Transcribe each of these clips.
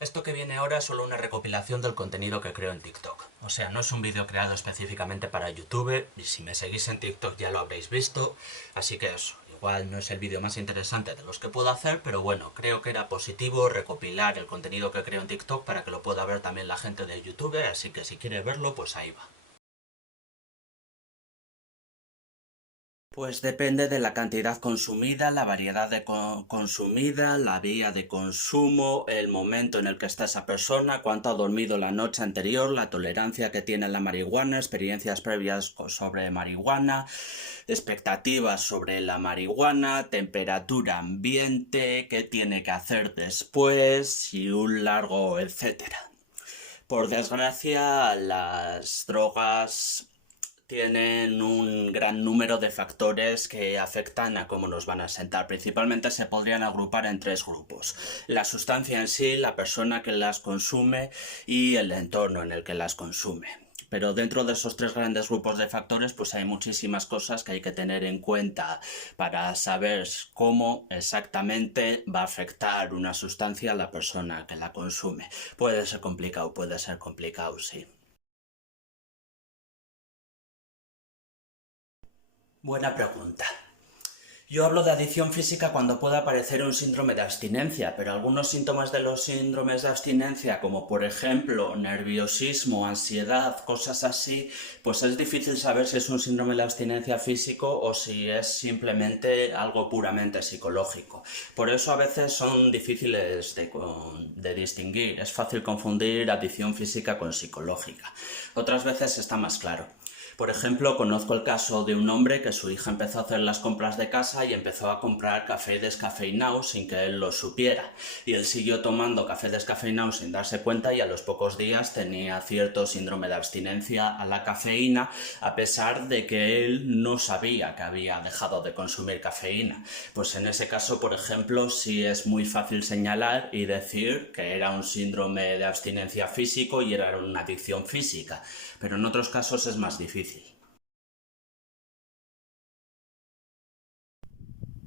Esto que viene ahora es solo una recopilación del contenido que creo en TikTok. O sea, no es un vídeo creado específicamente para YouTube, y si me seguís en TikTok ya lo habréis visto, así que eso, igual no es el vídeo más interesante de los que puedo hacer, pero bueno, creo que era positivo recopilar el contenido que creo en TikTok para que lo pueda ver también la gente de YouTube, así que si quiere verlo, pues ahí va. Pues depende de la cantidad consumida, la variedad de consumida, la vía de consumo, el momento en el que está esa persona, cuánto ha dormido la noche anterior, la tolerancia que tiene a la marihuana, experiencias previas sobre marihuana, expectativas sobre la marihuana, temperatura ambiente, qué tiene que hacer después y un largo etcétera. Por desgracia, las drogas tienen un gran número de factores que afectan a cómo nos van a sentar. Principalmente se podrían agrupar en tres grupos: la sustancia en sí, la persona que las consume y el entorno en el que las consume. Pero dentro de esos tres grandes grupos de factores, pues hay muchísimas cosas que hay que tener en cuenta para saber cómo exactamente va a afectar una sustancia a la persona que la consume. Puede ser complicado, sí. Buena pregunta. Yo hablo de adicción física cuando puede aparecer un síndrome de abstinencia, pero algunos síntomas de los síndromes de abstinencia, como por ejemplo nerviosismo, ansiedad, cosas así, pues es difícil saber si es un síndrome de abstinencia físico o si es simplemente algo puramente psicológico. Por eso a veces son difíciles de distinguir. Es fácil confundir adicción física con psicológica. Otras veces está más claro. Por ejemplo, conozco el caso de un hombre que su hija empezó a hacer las compras de casa y empezó a comprar café descafeinado sin que él lo supiera. Y él siguió tomando café descafeinado sin darse cuenta y a los pocos días tenía cierto síndrome de abstinencia a la cafeína, a pesar de que él no sabía que había dejado de consumir cafeína. Pues en ese caso, por ejemplo, sí es muy fácil señalar y decir que era un síndrome de abstinencia físico y era una adicción física, pero en otros casos es más difícil.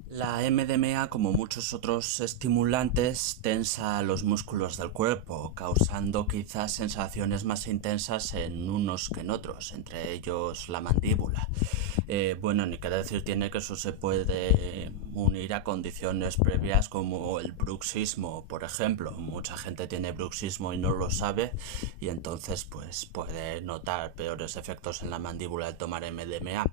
La MDMA, como muchos otros estimulantes, tensa los músculos del cuerpo, causando quizás sensaciones más intensas en unos que en otros, entre ellos la mandíbula. Bueno, ni qué decir tiene que eso se puede unir a condiciones previas como el bruxismo, por ejemplo. Mucha gente tiene bruxismo y no lo sabe, y entonces pues puede notar peores efectos en la mandíbula al tomar MDMA.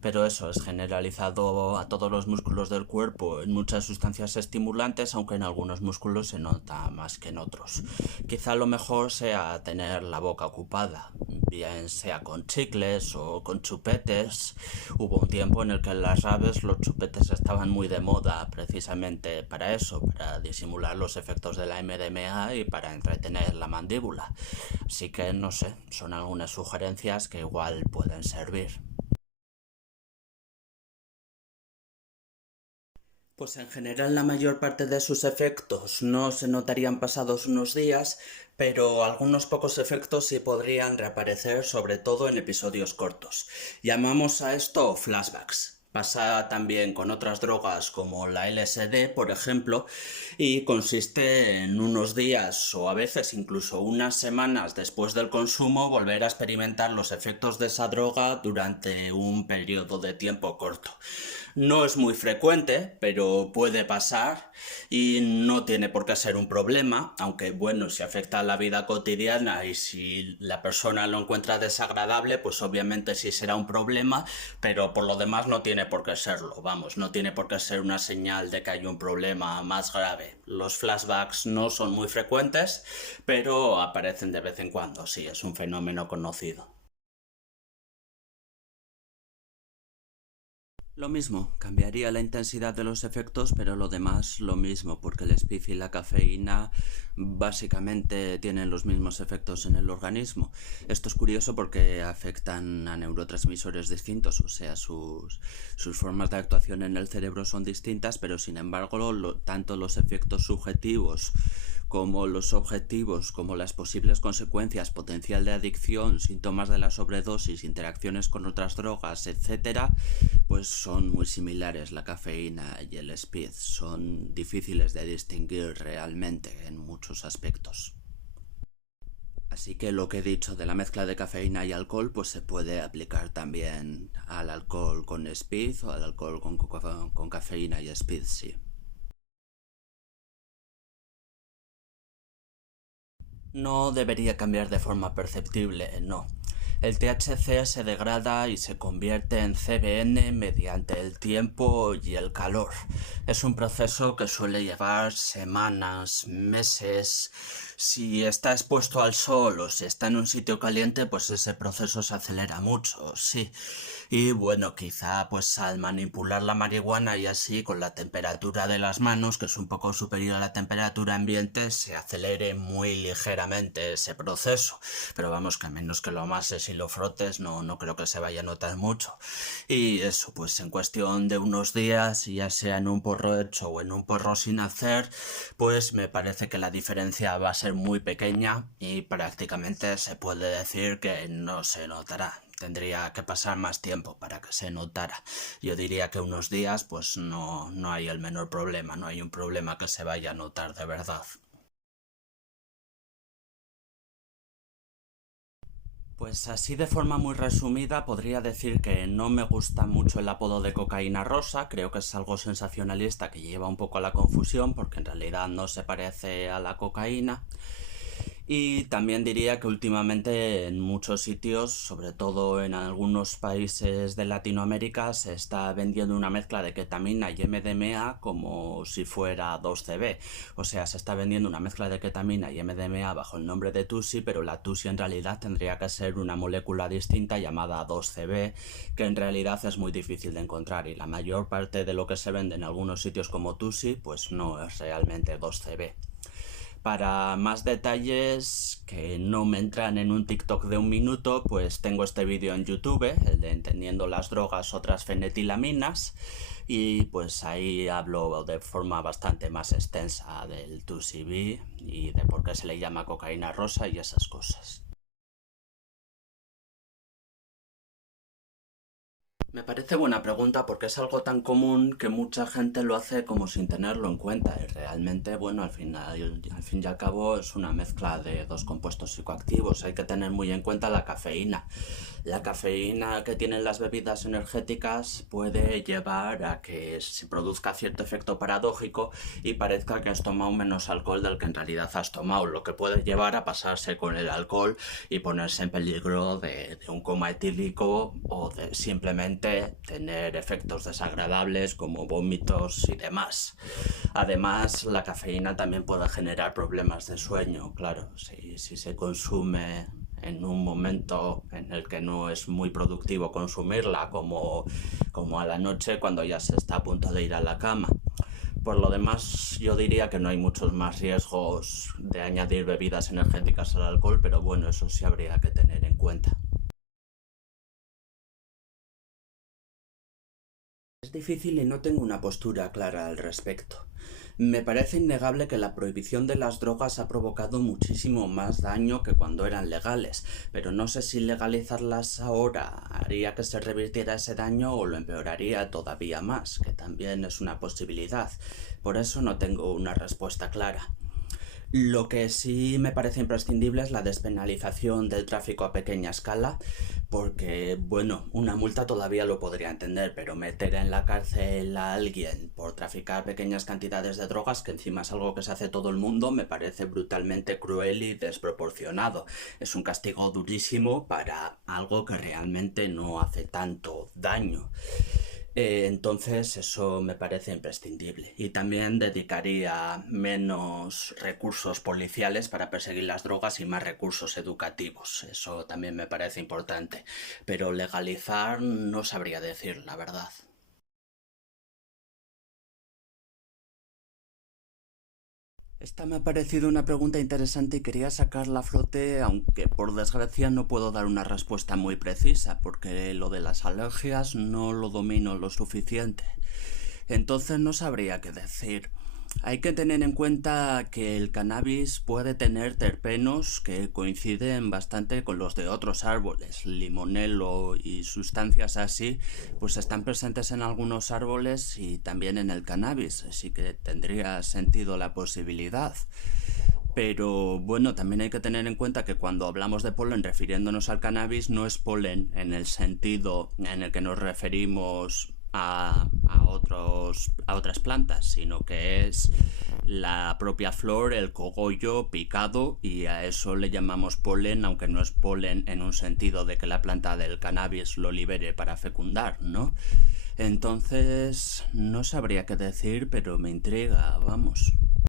Pero eso es generalizado a todos los músculos del cuerpo en muchas sustancias estimulantes, aunque en algunos músculos se nota más que en otros. Quizá lo mejor sea tener la boca ocupada, bien sea con chicles o con chupetes. Hubo un tiempo en el que en las raves los chupetes estaban muy de moda precisamente para eso, para disimular los efectos de la MDMA y para entretener la mandíbula. Así que no sé, son algunas sugerencias que igual pueden servir. Pues en general la mayor parte de sus efectos no se notarían pasados unos días, pero algunos pocos efectos sí podrían reaparecer, sobre todo en episodios cortos. Llamamos a esto flashbacks. Pasa también con otras drogas como la LSD, por ejemplo, y consiste en unos días o a veces incluso unas semanas después del consumo volver a experimentar los efectos de esa droga durante un periodo de tiempo corto. No es muy frecuente, pero puede pasar y no tiene por qué ser un problema, aunque bueno, si afecta a la vida cotidiana y si la persona lo encuentra desagradable, pues obviamente sí será un problema, pero por lo demás no tiene por qué serlo, vamos, no tiene por qué ser una señal de que hay un problema más grave. Los flashbacks no son muy frecuentes, pero aparecen de vez en cuando, sí, es un fenómeno conocido. Lo mismo, cambiaría la intensidad de los efectos, pero lo demás lo mismo, porque el speed y la cafeína básicamente tienen los mismos efectos en el organismo. Esto es curioso porque afectan a neurotransmisores distintos, o sea, sus formas de actuación en el cerebro son distintas, pero sin embargo, tanto los efectos subjetivos como los objetivos, como las posibles consecuencias, potencial de adicción, síntomas de la sobredosis, interacciones con otras drogas, etcétera, pues son muy similares. La cafeína y el speed son difíciles de distinguir realmente en muchos aspectos. Así que lo que he dicho de la mezcla de cafeína y alcohol, pues se puede aplicar también al alcohol con speed o al alcohol con cafeína y speed, sí. No debería cambiar de forma perceptible, no. El THC se degrada y se convierte en CBN mediante el tiempo y el calor. Es un proceso que suele llevar semanas, meses. Si está expuesto al sol o si está en un sitio caliente, pues ese proceso se acelera mucho, sí. Y bueno, quizá pues al manipular la marihuana y así con la temperatura de las manos, que es un poco superior a la temperatura ambiente, se acelere muy ligeramente ese proceso. Pero vamos, que a menos que lo amases y lo frotes, no creo que se vaya a notar mucho. Y eso, pues en cuestión de unos días, ya sea en un porro hecho o en un porro sin hacer, pues me parece que la diferencia va a ser muy pequeña y prácticamente se puede decir que no se notará. Tendría que pasar más tiempo para que se notara. Yo diría que unos días pues no hay el menor problema, no hay un problema que se vaya a notar de verdad. Pues así de forma muy resumida podría decir que no me gusta mucho el apodo de cocaína rosa, creo que es algo sensacionalista que lleva un poco a la confusión porque en realidad no se parece a la cocaína. Y también diría que últimamente en muchos sitios, sobre todo en algunos países de Latinoamérica, se está vendiendo una mezcla de ketamina y MDMA como si fuera 2CB. O sea, se está vendiendo una mezcla de ketamina y MDMA bajo el nombre de TUSI, pero la TUSI en realidad tendría que ser una molécula distinta llamada 2CB, que en realidad es muy difícil de encontrar y la mayor parte de lo que se vende en algunos sitios como TUSI pues no es realmente 2CB. Para más detalles que no me entran en un TikTok de un minuto, pues tengo este vídeo en YouTube, el de Entendiendo las drogas, otras fenetilaminas, y pues ahí hablo de forma bastante más extensa del 2CB y de por qué se le llama cocaína rosa y esas cosas. Me parece buena pregunta porque es algo tan común que mucha gente lo hace como sin tenerlo en cuenta y realmente, bueno, al fin y al cabo es una mezcla de dos compuestos psicoactivos. Hay que tener muy en cuenta la cafeína. La cafeína que tienen las bebidas energéticas puede llevar a que se produzca cierto efecto paradójico y parezca que has tomado menos alcohol del que en realidad has tomado, lo que puede llevar a pasarse con el alcohol y ponerse en peligro de un coma etílico o de simplemente tener efectos desagradables como vómitos y demás. Además, la cafeína también puede generar problemas de sueño, claro, si se consume en un momento en el que no es muy productivo consumirla, como a la noche cuando ya se está a punto de ir a la cama. Por lo demás, yo diría que no hay muchos más riesgos de añadir bebidas energéticas al alcohol, pero bueno, eso sí habría que tener en cuenta. Es difícil y no tengo una postura clara al respecto. Me parece innegable que la prohibición de las drogas ha provocado muchísimo más daño que cuando eran legales, pero no sé si legalizarlas ahora haría que se revirtiera ese daño o lo empeoraría todavía más, que también es una posibilidad. Por eso no tengo una respuesta clara. Lo que sí me parece imprescindible es la despenalización del tráfico a pequeña escala, porque, bueno, una multa todavía lo podría entender, pero meter en la cárcel a alguien por traficar pequeñas cantidades de drogas, que encima es algo que se hace todo el mundo, me parece brutalmente cruel y desproporcionado. Es un castigo durísimo para algo que realmente no hace tanto daño. Entonces eso me parece imprescindible. Y también dedicaría menos recursos policiales para perseguir las drogas y más recursos educativos. Eso también me parece importante. Pero legalizar no sabría decir, la verdad. Esta me ha parecido una pregunta interesante y quería sacarla a flote, aunque por desgracia no puedo dar una respuesta muy precisa, porque lo de las alergias no lo domino lo suficiente. Entonces no sabría qué decir. Hay que tener en cuenta que el cannabis puede tener terpenos que coinciden bastante con los de otros árboles. Limonelo y sustancias así, pues están presentes en algunos árboles y también en el cannabis, así que tendría sentido la posibilidad. Pero bueno, también hay que tener en cuenta que cuando hablamos de polen refiriéndonos al cannabis, no es polen en el sentido en el que nos referimos a otras plantas, sino que es la propia flor, el cogollo picado, y a eso le llamamos polen, aunque no es polen en un sentido de que la planta del cannabis lo libere para fecundar, ¿no? Entonces, no sabría qué decir, pero me intriga, vamos.